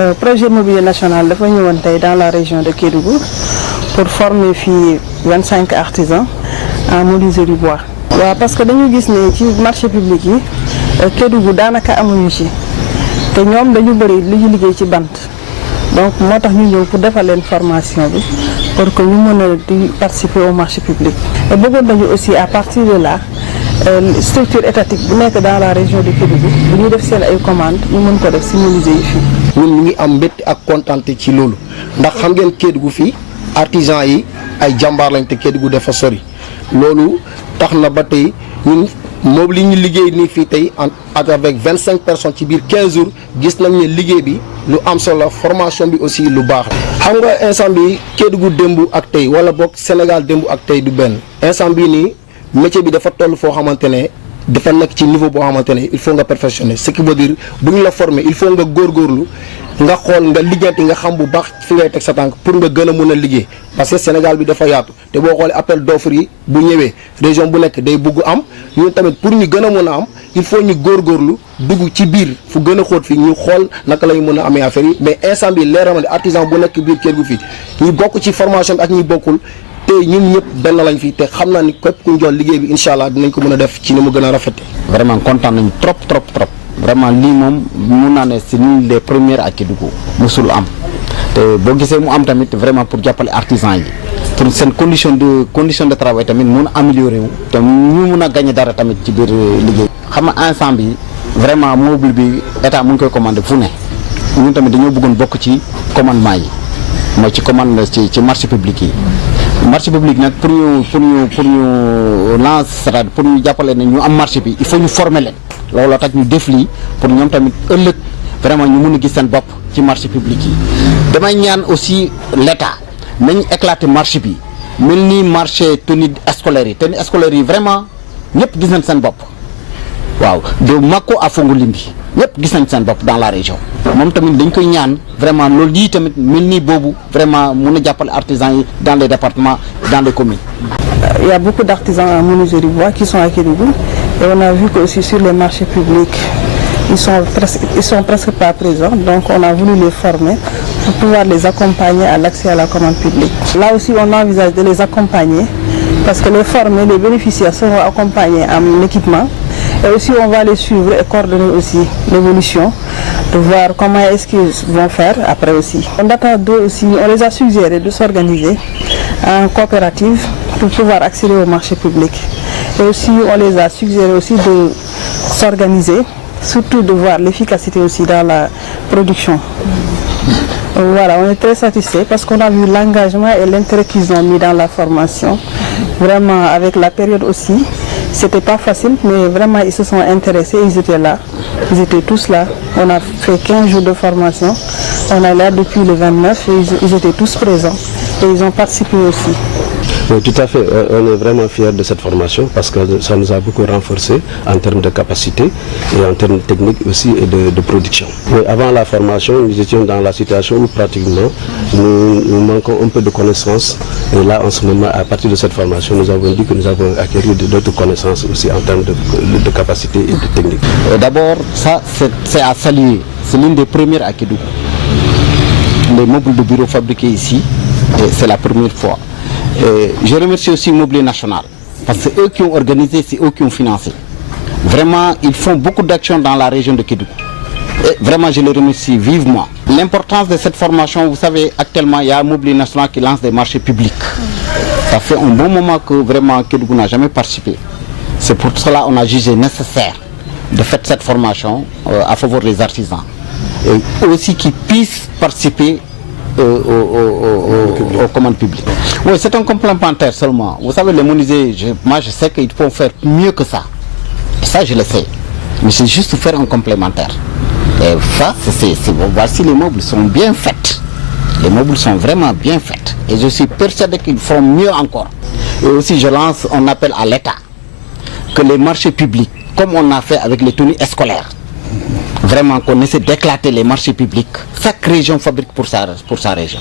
Projet immobilier national dafa ñëwoon tey dans la région de Kédougou pour former fii 25 artisans en menuiserie bois. waaw parce que dañu gis ne ci marché public yi Kédougou daanaka amuñu ci te ñoom dañu bëri li ñu liggéey ci bant donc moo tax ñu ñëw pour defal leen formation bi pour que ñu mën a di participer au marché public. et bëggoon nañu aussi à partir de là structure étatique bu nekk dans la région de Kédougou bu ñuy def seen ay commandes ñu mën ko def si menuisier yi fii. ñun ñu ngi am mbégte ak kontaante ci loolu ndax xam ngeen Kédougou fii artisan yi ay jàmbaar lañ te Kédougou dafa sori loolu tax na ba tey ñun moom li ñu liggéey nii fii tey avec 25 personnes ci biir 15 jours gis nañ ne liggéey bi lu am solo formation bi aussi lu baax la. xam nga instant bi Kédougou démb ak tey wala boog Sénégal démb ak tey du benn instant bii nii métier bi dafa toll foo xamante ne dafa nekk ci niveau boo xamante ne il faut nga perfectionner ce qui veut dire bu ñu la former il faut nga góorgóorlu nga xool nga liggéeyante nga xam bu baax fi ngay teg sa tànk pour nga gën a mën a liggéey parce que Sénégal bi dafa yaatu te boo xoolee appel d'offre yi bu ñëwee région bu nekk day bugg am ñun tamit pour ñu gën a mën a am il faut ñu góorgóorlu dugg ci biir fu gën a xóot fii ñu xool naka la ñu mën a amee affaire yi mais instant bi leeral na artisan bu nekk biir kër gu fii ñu bokk ci formation bi ak ñi bokkul. tey ñun ñëpp benn lañ fi te xam naa ni képp ku ñu jox liggéey bi incha allah dinañ ko mën a def ci ni mu gën a rafete vraiment kontaan nañu trop vraiment lii moom mun naa ne c'est l'une des premières à Kédougou musul am te boo gisee mu am tamit vraiment pour jàppale artisans yi pour seen condition de travail tamit mun a améliorer wu te ñu mun a gagner dara tamit ci biir liggéey. xam nga ensemble bi vraiment mobile bi état mu ngi koy commander fu ne ñun tamit dañoo bëggoon bokk ci commandement yi mooy ci commande ci marché public yi. marché public nag pour ñu lancer pour ñu jàppale ne ñu am marché bi il faut ñu former leen looloo tax ñu def lii pour ñoom tamit ëllëg vraiment ñu mun a gis seen bopp ci marché public yi. damay ñaan aussi l'État nañ éclater marché bi mel ni marché tenue scolaire yi vraiment ñëpp gis nañ seen bopp waaw de Mako à Fongolimbi ñëpp gis nañ seen bopp dans la région. moom tamit dañ koy ñaan vraiment loolu lii tamit mel nii boobu vraiment mun a jàppale artisans yi dans les départements dans les communes. Il y a beaucoup d'artisans en menuiserie bois qui sont à Kédougou et on a vu que aussi sur les marchés publics ils sont presque pas présents, donc on a voulu les former pour pouvoir les accompagner à l'accès à la commande publique. Là aussi on envisage de les accompagner parce que les former, les bénéficiaires seront accompagnés en équipement. Et aussi on va les suivre et coordonner aussi l'évolution, de voir comment est-ce qu'ils vont faire après aussi. On attend d'eux aussi, on les a suggéré de s'organiser en coopérative pour pouvoir accéder au marché public. Et aussi on les a suggéré aussi de s'organiser, surtout de voir l'efficacité aussi dans la production. Voilà, on est très satisfait parce qu'on a vu l'engagement et l'intérêt qu'ils ont mis dans la formation. Vraiment avec la période aussi. C'était pas facile, mais vraiment ils se sont intéressés, ils étaient là, ils étaient tous là. On a fait 15 jours de formation, on est là depuis le 29 et ils étaient tous présents et ils ont participé aussi. Oui, tout à fait, on est vraiment fiers de cette formation parce que ça nous a beaucoup renforcé en termes de capacité et en termes techniques aussi et de production. Oui, avant la formation, nous étions dans la situation où pratiquement nous manquons un peu de connaissances et là en ce moment, à partir de cette formation, nous avons dit que nous avons acquis d'autres connaissances aussi en termes de capacité et de technique. D'abord, ça c'est à saluer, c'est l'une des premières à Kédougou. Les meubles de bureau fabriqués ici, c'est la première fois. Je remercie aussi Immobilier National parce que c'est eux qui ont organisé, c'est eux qui ont financé. Vraiment, ils font beaucoup d'actions dans la région de Kédougou. Et vraiment, je les remercie vivement. L'importance de cette formation, vous savez, actuellement, il y a Immobilier National qui lance des marchés publics. Ça fait un bon moment que vraiment Kédougou n'a jamais participé. C'est pour cela qu'on a jugé nécessaire de faire cette formation à faveur des artisans. Et aussi qu'ils puissent participer aux commandes publiques. Oui, c'est un complémentaire seulement. Vous savez, les menuisiers, moi je sais qu'ils peuvent faire mieux que ça. Et ça, je le sais. Mais c'est juste faire un complémentaire. Et ça, voici les meubles sont bien faits. Les meubles sont vraiment bien faits. Et je suis persuadé qu'ils feront mieux encore. Et aussi, je lance un appel à l'État que les marchés publics, comme on a fait avec les tenues scolaires, vraiment qu'on essaie d'éclater les marchés publics. Chaque région fabrique pour sa région.